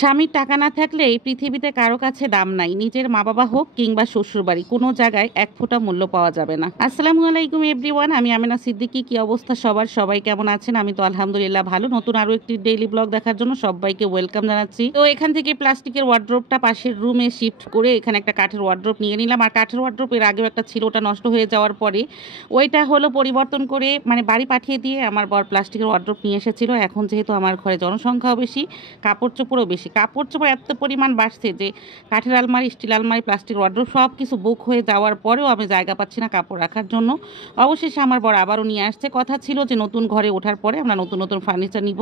স্বামীর টাকা না থাকলে এই পৃথিবীতে কারো কাছে দাম নাই। নিজের মা বাবা হোক কিংবা শ্বশুরবাড়ি, কোনো জায়গায় এক ফোঁটা মূল্য পাওয়া যাবে না। আসসালামু আলাইকুম এভরিওয়ান, আমি আমেনা সিদ্দিকী। কি অবস্থা সবার? সবাই কেমন আছেন? আমি তো আলহামদুলিল্লাহ ভালো। নতুন আরও একটি ডেইলি ব্লগ দেখার জন্য সবাইকে ওয়েলকাম জানাচ্ছি। তো এখান থেকে প্লাস্টিকের ওয়ার্ড্রোবটা পাশের রুমে শিফট করে এখানে একটা কাঠের ওয়ার্ড্রোব নিয়ে নিলাম। আর কাঠের ওয়ার্ড্রোব এর আগেও একটা ছিল, ওটা নষ্ট হয়ে যাওয়ার পরে ওইটা হলো পরিবর্তন করে বাড়ি পাঠিয়ে দিয়ে আমার বর প্লাস্টিকের ওয়ার্ড্রোব নিয়ে এসেছিল। এখন যেহেতু আমার ঘরে জনসংখ্যাও বেশি, কাপড় চোপড়ও বেশি, কাপড় চোপড় এত পরিমাণ বাড়ছে যে কাঠের আলমারি, স্টিল আলমারি, প্লাস্টিক ওয়ার্ড্রোব সব কিছু বুক হয়ে যাওয়ার পরেও আমি জায়গা পাচ্ছি না কাপড় রাখার জন্য। অবশেষে আমার বর আবারও নিয়ে আসছে। কথা ছিল যে নতুন ঘরে ওঠার পরে আমরা নতুন নতুন ফার্নিচার নিব,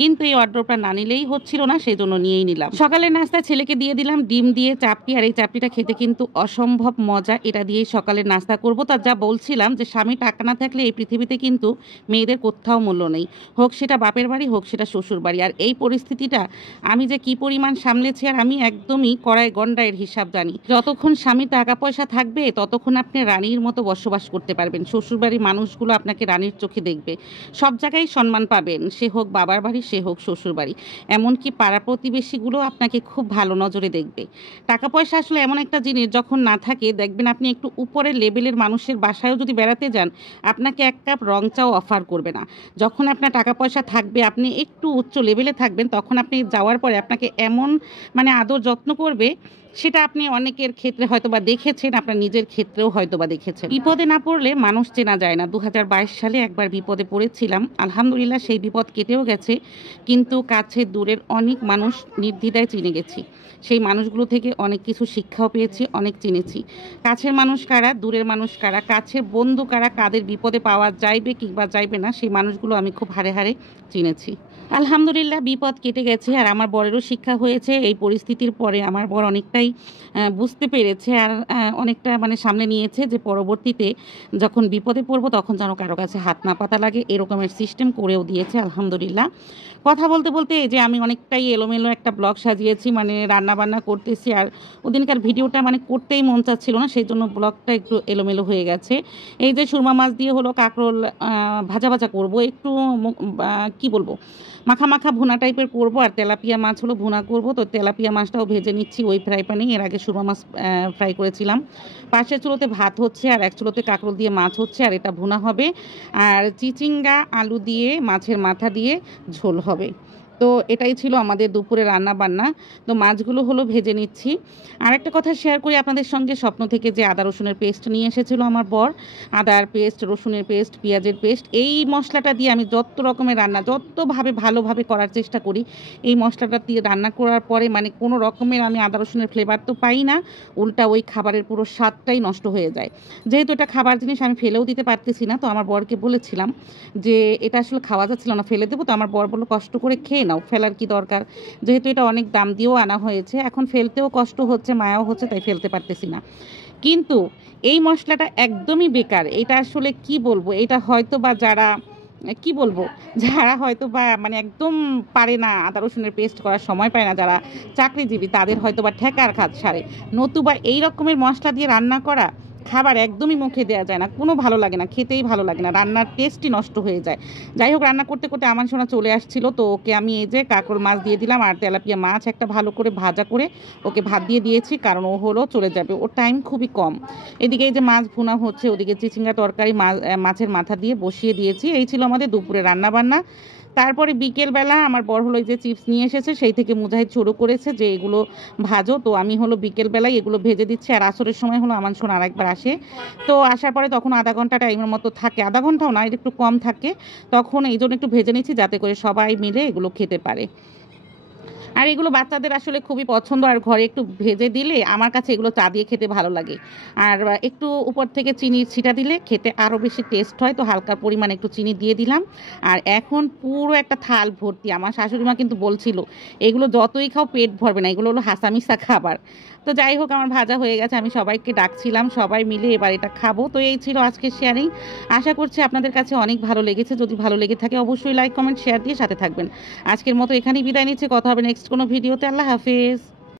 কিন্তু এই ওয়ার্ড্রোবটা না নিলেই হচ্ছিল না, সেই জন্য নিয়েই নিলাম। সকালের নাস্তা ছেলেকে দিয়ে দিলাম ডিম দিয়ে চাপটি, আর এই চাপটিটা খেতে কিন্তু অসম্ভব মজা। এটা দিয়েই সকালের নাস্তা করব। তার যা বলছিলাম যে স্বামী টাকা না থাকলে এই পৃথিবীতে কিন্তু মেয়েদের কোথাও মূল্য নেই, হোক সেটা বাপের বাড়ি হোক সেটা শ্বশুর বাড়ি। আর এই পরিস্থিতিটা আমি যে কি পরিমাণ সামলেছি, আর আমি একদমই কড়াই গন্ডায়ের হিসাব জানি। যতক্ষণ স্বামীর টাকা পয়সা থাকবে ততক্ষণ আপনি রানীর মতো বসবাস করতে পারবেন। শ্বশুরবাড়ির মানুষগুলো আপনাকে রানীর চোখে দেখবে, সব জায়গায় সম্মান পাবেন, সে হোক বাবার বাড়ি সে হোক শ্বশুর বাড়ি। এমনকি পাড়া প্রতিবেশীগুলো আপনাকে খুব ভালো নজরে দেখবে। টাকা পয়সা আসলে এমন একটা জিনিস, যখন না থাকে দেখবেন আপনি একটু উপরের লেভেলের মানুষের বাসায়ও যদি বেড়াতে যান, আপনাকে এক কাপ রং চাও অফার করবে না। যখন আপনার টাকা পয়সা থাকবে, আপনি একটু উচ্চ লেভেলে থাকবেন, তখন আপনি যাওয়ার পরে আপনাকে এমন আদর যত্ন করবে, সেটা আপনি অনেকের ক্ষেত্রে হয়তো বা দেখেছেন, আপনার নিজের ক্ষেত্রেও হয়তো বা দেখেছেন। বিপদে না পড়লে মানুষ চেনা যায় না। 2022 সালে একবার বিপদে পড়েছিলাম, আলহামদুলিল্লাহ সেই বিপদ কেটেও গেছে, কিন্তু কাছে দূরের অনেক মানুষ নির্দ্বিধায় চিনে গেছি। সেই মানুষগুলো থেকে অনেক কিছু শিক্ষাও পেয়েছি, অনেক চিনেছি। কাছের মানুষ কারা, দূরের মানুষ কারা, কাছের বন্ধু কারা, কাদের বিপদে পাওয়া যাইবে কিংবা যাইবে না, সেই মানুষগুলো আমি খুব হাড়ে হাড়ে চিনেছি। আলহামদুলিল্লাহ বিপদ কেটে গেছে, আর আমার বরেরও শিক্ষা হয়েছে। এই পরিস্থিতির পরে আমার বর অনেকটাই বুঝতে পেরেছে, আর অনেকটা সামনে নিয়েছে যে পরবর্তীতে যখন বিপদে পড়বো তখন যেন কারো কাছে হাত না পাতা লাগে, এরকমের সিস্টেম করেও দিয়েছে আলহামদুলিল্লাহ। কথা বলতে বলতে এই যে আমি অনেকটাই এলোমেলো একটা ব্লগ সাজিয়েছি, রান্না বান্না করতেছি, আর ওদিনকার ভিডিওটা করতেই মন চাচ্ছিল না, সেই জন্য ব্লগটা একটু এলোমেলো হয়ে গেছে। এই যে সুরমা মাছ দিয়ে হলো কাঁকরোল ভাজা ভাজা করবো, একটু কি বলবো মাখা মাখা ভুনা টাইপের করবো, আর তেলাপিয়া মাছ হলো ভুনা করবো। তো তেলাপিয়া মাছটাও ভেজে নিচ্ছি ওই ফ্রাই প্যানেই। এর আগে সুরমা মাছ ফ্রাই করেছিলাম। পাশের চুলোতে ভাত হচ্ছে, আর এক চুলোতে কাঁকরোল দিয়ে মাছ হচ্ছে, আর এটা ভুনা হবে। আর চিচিঙ্গা আলু দিয়ে মাছের মাথা দিয়ে ঝোল হবে। তো এটাই ছিল আমাদের দুপুরে রান্না বান্না। তো মাছগুলো হলো ভেজে নিচ্ছি। আর একটা কথা শেয়ার করি আপনাদের সঙ্গে, স্বপ্ন থেকে যে আদা রসুনের পেস্ট নিয়ে এসেছিলো আমার বর, আদার পেস্ট, রসুনের পেস্ট, পেঁয়াজের পেস্ট, এই মশলাটা দিয়ে আমি যত রকমের রান্না যতভাবে ভালোভাবে করার চেষ্টা করি, এই মশলাটা দিয়ে রান্না করার পরে কোনো রকমের আমি আদা রসুনের ফ্লেভার তো পাই না, উল্টা ওই খাবারের পুরো স্বাদটাই নষ্ট হয়ে যায়। যেহেতু এটা খাবার জিনিস, আমি ফেলেও দিতে পারতেছি না। তো আমার বরকে বলেছিলাম যে এটা আসলে খাওয়া যাচ্ছিল না, ফেলে দেবো। তো আমার বর বললো কষ্ট করে খেয়ে নাও, ফেলার কি দরকার, যেহেতু এটা অনেক দাম দিয়েও আনা হয়েছে, এখন ফেলতেও কষ্ট হচ্ছে, মায়াও হচ্ছে, তাই ফেলতে পারতেছি না। কিন্তু এই মশলাটা একদমই বেকার। এটা আসলে কি বলবো, এটা হয়তো বা যারা যারা হয়তো বা একদম পারে না, আদা রসুনের পেস্ট করার সময় পায় না, যারা চাকরিজীবী, তাদের হয়তো বা ঠেকার খাত সারে। নতুবা এই রকমের মশলা দিয়ে রান্না করা খাবার একদমই মুখে দেওয়া যায় না, কোনো ভালো লাগে না, খেতেই ভালো লাগে না, রান্নার টেস্টই নষ্ট হয়ে যায়। যাই হোক, রান্না করতে করতে আমার সোনা চলে আসছিল, তো ওকে আমি এই যে কাঁকরোল মাছ দিয়ে দিলাম, আর তেলাপিয়া মাছ একটা ভালো করে ভাজা করে ওকে ভাত দিয়ে দিয়েছি, কারণ ও হলো চলে যাবে, ওর টাইম খুবই কম। এদিকে এই যে মাছ ভুনা হচ্ছে, ওদিকে চিচিঙ্গা তরকারি মাছের মাথা দিয়ে বসিয়ে দিয়েছি। এই ছিল আমাদের দুপুরে রান্না বান্না। তারপরে বিকেলবেলা আমার বর হলো এই যে চিপস নিয়ে এসেছে, সেই থেকে মুজাহিদ শুরু করেছে যে এগুলো ভাজো। তো আমি হলো বিকেলবেলায় এগুলো ভেজে দিচ্ছি, আর আসরের সময় হলো আমার সোনা আরেকবার আসে। তো আসার পরে তখন আধা ঘন্টা টাইমের মতো থাকে, আধা ঘন্টাও না, একটু কম থাকে, তখন এই জন্য একটু ভেজে নিচ্ছি যাতে করে সবাই মিলে এগুলো খেতে পারে। আর এগুলো বাচ্চাদের আসলে খুবই পছন্দ, আর ঘরে একটু ভেজে দিলে আমার কাছে এগুলো চা দিয়ে খেতে ভালো লাগে। আর একটু উপর থেকে চিনির ছিটা দিলে খেতে আরও বেশি টেস্ট হয়। তো হালকা পরিমাণে একটু চিনি দিয়ে দিলাম, আর এখন পুরো একটা থাল ভর্তি। আমার শাশুড়ি মা কিন্তু বলছিল এগুলো যতই খাও পেট ভরবে না, এগুলো হলো হাসামিসা খাবার। তো যাই হোক, আমার ভাজা হয়ে গেছে, আমি সবাইকে ডাকছিলাম, সবাই মিলে এবার এটা খাবো। তো এই ছিল আজকের শেয়ারিং। আশা করছি আপনাদের কাছে অনেক ভালো লেগেছে। যদি ভালো লেগে থাকে অবশ্যই লাইক কমেন্ট শেয়ার দিয়ে সাথে থাকবেন। আজকের মতো এখানেই বিদায় নিচ্ছে, কথা হবে নেক্সট কোনো ভিডিওতে। আল্লাহ হাফেজ।